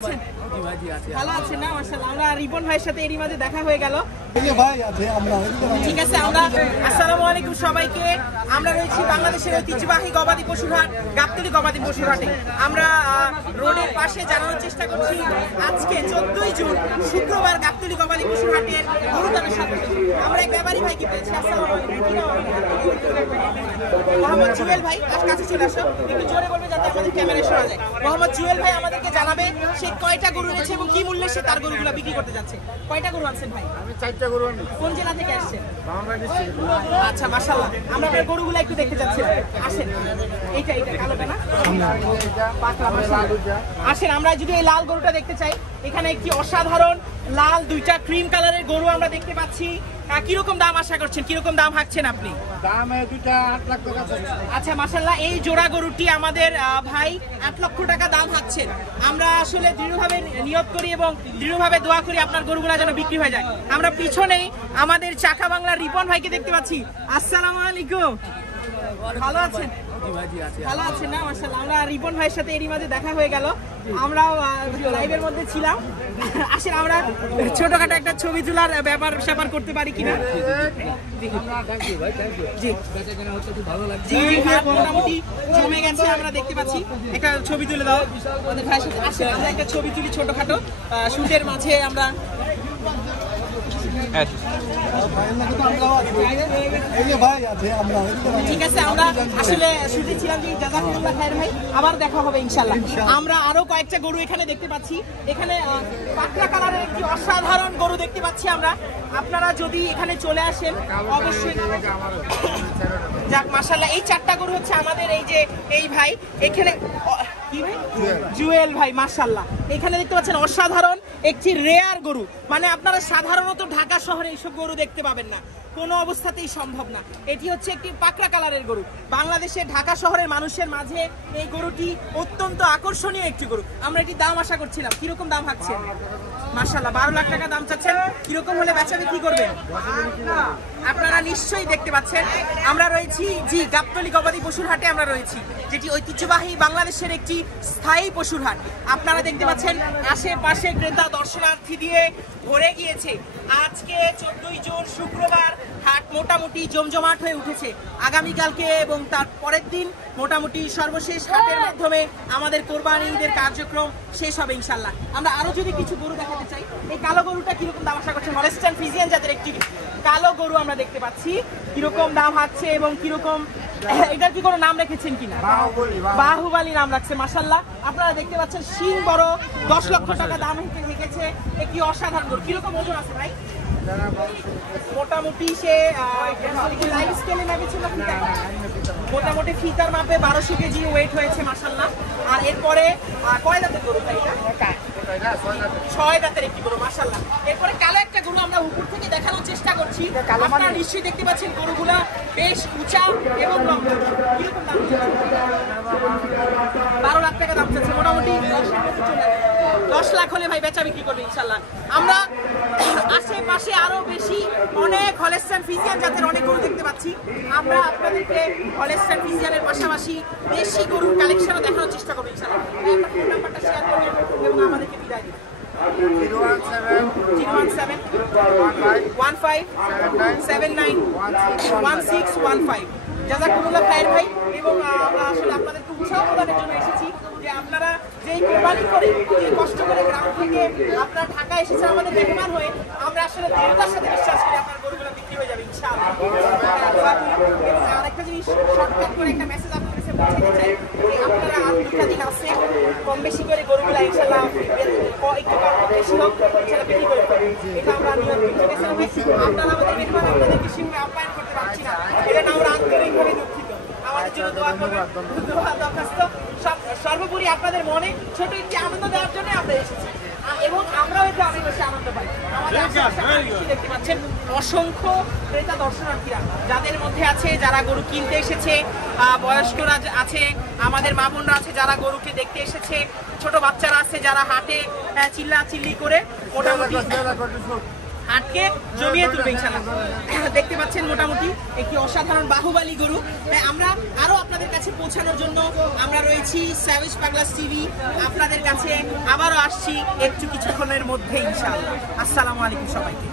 ভালো আছেন না? মাশাআল্লাহ, আমরা রিপন ভাইয়ের সাথে এরই মাঝে দেখা হয়ে গেল। ঠিক আছে, আমরা আসসালামু আলাইকুম সবাইকে। আমরা রয়েছি বাংলাদেশের ঐতিহ্যবাহী গবাদি পশুর হাট গাবতলী গবাদি পশুর হাটে। আমরা রোডের পাশে জানানোর চেষ্টা করছি আজকে 14ই জুন শুক্রবার গাবতলী গবাদি পশুর হাটের গরুদানের সাথে আমরা এক ব্যাপারী ভাইকে পেয়েছি। আসসালামু আলাইকুম। মোহাম্মদ জুয়েল ভাই, কাছে চলে আসো, একটু জোরে বলবে যাতে আমাদের ক্যামেরায় শোনা যায়। মোহাম্মদ জুয়েল ভাই আমাদেরকে জানাবে সে কয়টা গরু এনেছে এবং কি মূল্যে সে তার গরুগুলো বিক্রি করতে যাচ্ছে। কয়টা গরু আনছেন ভাই? আমি 4টা গরু আনি। কোন জেলা থেকে আসছেন? আচ্ছা, মাশাআল্লাহ, আমরা আপনার গরুগুলো একটু দেখতে যাচ্ছি। আসেন, এইটা কালোটা না? আসেন, আমরা যদি এই লাল গরুটা দেখতে চাই, এখানে একটি অসাধারণ লাল দুইটা ক্রিম কালারের গরু আমরা দেখতে পাচ্ছি। কিরকম দাম আশা করছেন, কিরকম দাম হাঁকছেন আপনি? দাম দুইটা 8 লাখ টাকা। আচ্ছা, মাশাআল্লাহ, এই জোড়া গরুটি আমাদের ভাই 8 লক্ষ টাকা দাম হাঁকছেন। আমরা আসলে দৃঢ়ভাবে নিয়ত করি এবং দৃঢ়ভাবে দোয়া করি আপনার গরুগুলা যেন বিক্রি হয়ে যায়। আমরা পিছনেই আমাদের চাকা বাংলার রিপন ভাইকে দেখতে পাচ্ছি। আসসালামু আলাইকুম, ভালো আছেন? ভালো আছেন না? মাশাআল্লাহ, আমরা রিপন ভাইয়ের সাথে এরই মাঝে দেখা হয়ে গেল। আমরাও লাইভের মধ্যে ছিলাম। আসেন, আমরা ছোটখাটো একটা ছবি তোলার ব্যাপার স্যাপার করতে পারি কিনা? জি, মোটামুটি জমে গেছে, আমরা দেখতে পাচ্ছি। একটা ছবি তুলে দাও আমাদের ভাইয়ের সাথে। আসেন, আমরা একটা ছবি তুলি ছোটখাটো শুটের মাঝে। আমরা ঠিক আছে, আমরা আসলে শুটে ছিলাম। যে জাযাকুল্লাহ খায়ের ভাই, আবার দেখা হবে ইনশাআল্লাহ। আমরা আরো কয়েকটা গরু এখানে দেখতে পাচ্ছি। এখানে পাকড়া কালারের একটি অসাধারণ গরু দেখতে পাচ্ছি আমরা। আপনারা যদি এখানে চলে আসেন অবশ্যই। যাক, মাশাআল্লাহ, এই 4টা গরু হচ্ছে আমাদের এই ভাই এখানে। কি ভাই? জুয়েল ভাই, মাশাআল্লাহ। এখানে দেখতে পাচ্ছেন অসাধারণ একটি রেয়ার গরু। মানে আপনারা সাধারণত ঢাকা শহরে এইসব গরু দেখতে পাবেন না, কোনো অবস্থাতেই সম্ভব না। এটি হচ্ছে একটি পাকড়া কালারের গরু। বাংলাদেশে ঢাকা শহরের মানুষের মাঝে এই গরুটি অত্যন্ত আকর্ষণীয় একটি গরু। আমরা এটি দাম আশা করছিলাম, কিরকম দাম হাঁকছেন? মাশাআল্লাহ, 12 লাখ টাকা দাম চাচ্ছেন। কিরকম হলে বেচা বিক্রি করবেন? আপনারা নিশ্চয়ই দেখতে পাচ্ছেন আমরা রয়েছি গাবতলী গবাদি পশুর হাটে। আমরা রয়েছি যেটি ঐতিহ্যবাহী বাংলাদেশের একটি স্থায়ী পশুর হাট। আপনারা দেখতে পাচ্ছেন আশেপাশে ক্রেতা দর্শনার্থী দিয়ে ভরে গিয়েছে। আজকে 14ই জুন শুক্রবার হাট মোটামুটি জমজমাট হয়ে উঠেছে। আগামীকালকে এবং তার পরের দিন মোটামুটি সর্বশেষ হাটের মাধ্যমে আমাদের কোরবানি ঈদের কার্যক্রম শেষ হবে ইনশাল্লাহ। আমরা আরো যদি কিছু গরু দেখাতে চাই, এই কালো গরুটা কিরকম দাম আশা করছেন? হলস্টাইন ফ্রিজিয়ান জাতের একটি কালো গরু আমরা দেখতে পাচ্ছি। কিরকম দাম হাঁকছে এবং কিরকম, এটার কি কোনো নাম রেখেছেন কিনা? বাহুবলী নাম রাখছে। মাশাআল্লাহ, আপনারা দেখতে পাচ্ছেন শিং বড়, 10 লক্ষ টাকা দাম হেঁকেছে একটি অসাধারণ গরু। কিরকম ওজন আছে ভাই? মোটামুটি সে লাইভ স্কেলে নেমেছিল, মোটামুটি ফিতার মাপে 1200 কেজি ওয়েট হয়েছে। মাশাআল্লাহ। আর এরপরে কয় দাঁতের গরু ভাই? 6 দাঁতের একটি গরু। মাশাআল্লাহ। এরপরে কালো একটা গরু আমরা উপর থেকে দেখানোর চেষ্টা করছি। আপনারা নিশ্চয়ই দেখতে পাচ্ছেন গরুগুলা বেশ উঁচা এবং লম্বা। কিরকম দাম? 12 লাখ টাকা দাম চাচ্ছে। মোটামুটি 10 লাখ হলে ভাই বেচা বিক্রি করবে ইনশাআল্লাহ। আমরা আশেপাশে আরো বেশি অনেক হলস্টাইন ফ্রিজিয়ান জাতের অনেক গরু দেখতে পাচ্ছি। আমরা আপনাদেরকে হলস্টাইন ফ্রিজিয়ানের পাশাপাশি দেশি গরুর কালেকশনও দেখানোর চেষ্টা করবো ইনশাআল্লাহ। আপনার ফোন নাম্বারটা শেয়ার করবেন এবং আমাদেরকে বিদায় দিন। 01715791615। জাযাকুল্লাহ খায়ের ভাই। এবং আমরা আসলে আপনাদেরকে উৎসাহ প্রদানের জন্য এসেছি যে আপনারা যেই কোরবানি করে, যে কষ্ট করে গ্রাম থেকে আপনারা ঢাকা এসেছেন আমাদের মেহমান হয়ে, আমরা আসলে দৃঢ়তার সাথে বিশ্বাস করি আপনার গরুগুলো বিক্রি হয়ে যাবে ইনশাআল্লাহ। এবং আরেকটা জিনিস শর্টকাট করে একটা মেসেজ আপনার কাছে পৌঁছে দিতে চাই যে আপনারা আর 2টা দিন আছে, কম বেশি করে গরুগুলো ইনশাআল্লাহ একটু কম বেশি হোক ইনশাআল্লাহ বিক্রি করে দেবেন। এটা আমরা নিয়ত করি। ঠিক আছে ভাই? আপনারা আমাদের মেহমান, আপনাদেরকে সেভাবে আপ্যায়ন করতে পারছি না, এটা আমরা আন্তরিকভাবে দুঃখিত। আমাদের জন্য দোয়া করবেন। দোয়া দরখাস্ত। সর্বোপরি আপনাদের মনে ছোট একটি আনন্দ দেওয়ার জন্য আমরা এসেছি এবং আমরাও একটু অনেক বেশি আনন্দ পাই। আমাদের দেখতে পাচ্ছেন অসংখ্য ক্রেতা দর্শনার্থীরা, যাদের মধ্যে আছে যারা গরু কিনতে এসেছে, বয়স্করা আছে, আমাদের মা বোনরা আছে যারা গরুকে দেখতে এসেছে, ছোট বাচ্চারা আছে যারা হাটে চিল্লা চিল্লি করে মোটামুটি হাটকে জমিয়ে তুলবে ইনশাআল্লাহ। দেখতে পাচ্ছেন মোটামুটি একটি অসাধারণ বাহুবলী গরু। তাই আমরা আরো আপনাদের কাছে পৌঁছানোর জন্য আমরা রয়েছি স্যাভেজ পাগলাস টিভি, আপনাদের কাছে আবারও আসছি একটু কিছুক্ষণের মধ্যে ইনশাআল্লাহ। আসসালামু আলাইকুম সবাইকে।